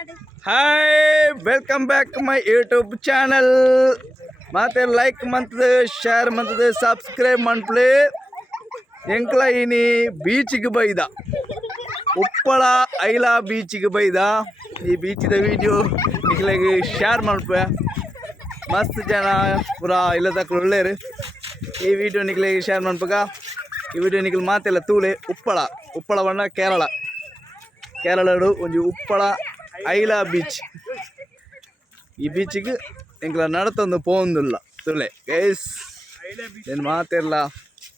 Hi, welcome back to my YouTube channel. Mate like mantde, share mantde, subscribe mantde. Enkla ini beach ಗೆ ಬೈದ ಉಪ್ಪಳ ಐಲಾ beach ಗೆ ಬೈದ ಈ beach the video ನಿಕ್ಲೆಗೆ share ಮಾಡ್ಪೆ ಮಸ್ತ್ ಜನ ಪೂರ ಇಲ್ಲದಕ್ಕೆ ಒಳ್ಳೆರು ಈ video ನಿಕ್ಲೆಗೆ share ಮಾಡ್ಪಗ ಈ video ನಿಕ್ಲೆ ಮಾತೆಲ್ಲ ತೂಲೆ ಉಪ್ಪಳ ಬಣ್ಣ ಕೇರಳಡು ಒಂದು ಉಪ್ಪಳ ಐಲಾ ಬೀಚ್ ಈ ಬೀಚಿಗೆ ಎಂಕ್ಲ ನಡತೊಂದು ಪೋಂದುಲ್ಲ ತುಳೆ ಗೈಸ್ ಏನು ಮಾತೆಲ್ಲ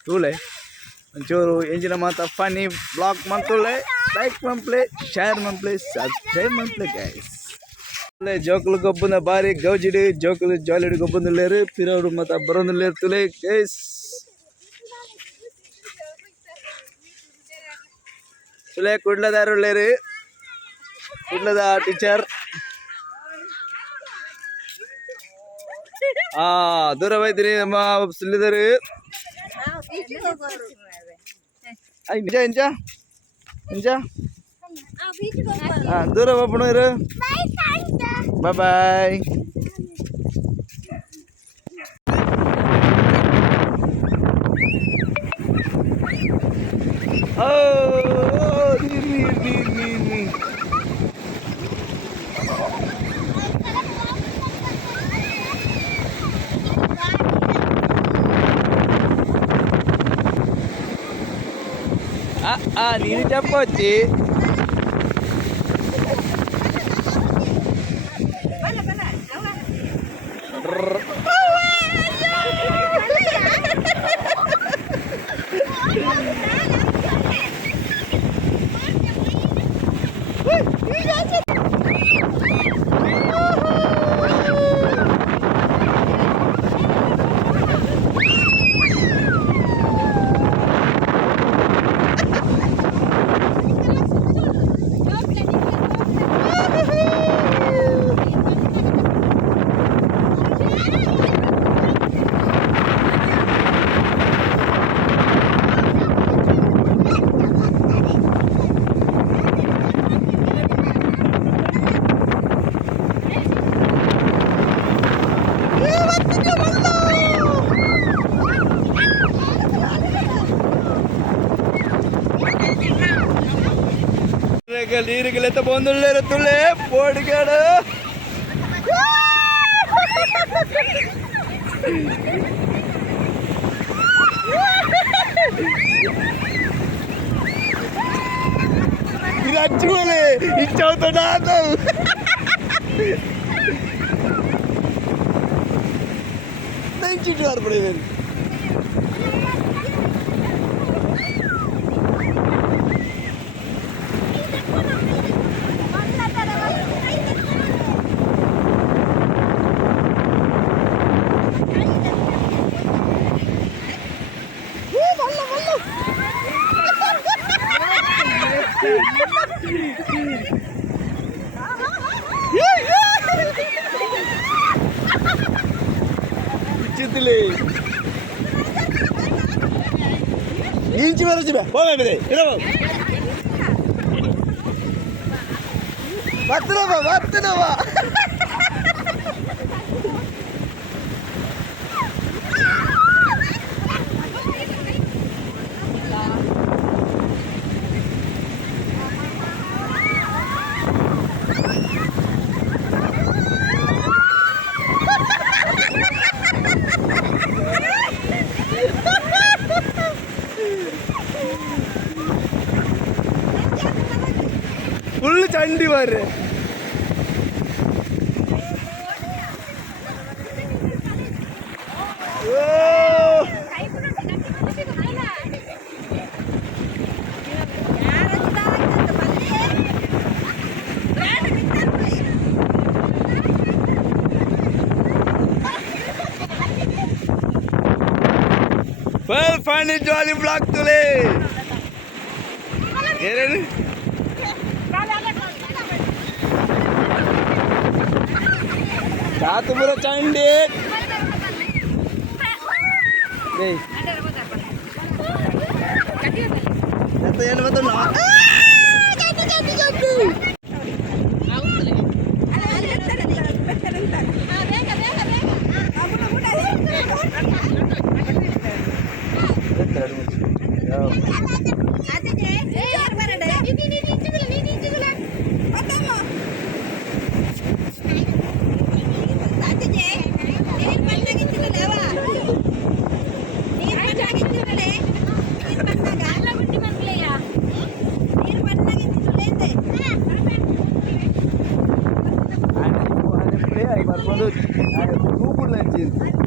ತುಳೆ ಒಂಚೂರು ಎಂಜಿನ ಮಾತ ಫನಿ ಬ್ಲಾಗ್ ಮಂತುಳೆ ಲೈಕ್ ಮಂಪ್ಲೆ ಶೇರ್ ಮಂಪ್ಲೆ ಸಬ್ಸ್ಕ್ರೈಬ್ ಮಂಪ್ಲೆ ಗೈಸ್ ಜೋಕುಲು ಗೊಬ್ಬನ ಬಾರಿ ಗೌಜಿಡು ಜೋಕುಲು ಜಾಲಿಡು ಗೊಬ್ಬಂದುಲ್ಲೇರು ಪಿರೋಡು ಮತ್ತು ಬರೋಂದುಲ್ಲೇರು ತುಳೆ ಗೈಸ್ ತುಳೆ ಕುಡ್ಲದಾರುಳ್ಳೇರು ಕುಡ್ಲದ ಟೀಚರ್ ದೂರ ಹೋಯ್ತಿರಿ ನಮ್ಮ ಸುಲ್ಲಿದರು ಇಂಜ ಇಂಜ ಇಂಜ ದೂರ ಹೋಗ್ಬಿಡೋರು ಬಾಯ್ ಬಾಯ್ ನೀನು ಚಪ್ಪಚ್ಚಿ ನೀರಿಗೆಲೆತ್ತ ಬಂದುಳ್ಳಿರುತ್ತುಳ್ಳೆ ಪೋಡಿಗಾಡು ఇది అచ్చుకోలే ఇచ్చవుతున్నా చిట్టు ఆడపడేది పిచ్చితులే ఇంచి మరచిబా పోమే ఇడవ వత్తునవా ఫుల్ చండి వారు ఫైనల్ జాలీ బ్లాక్ తులే ఏరేది తుమర చండి ఎంత ಬರ್ಬೋದು ಗ್ರೂಪ್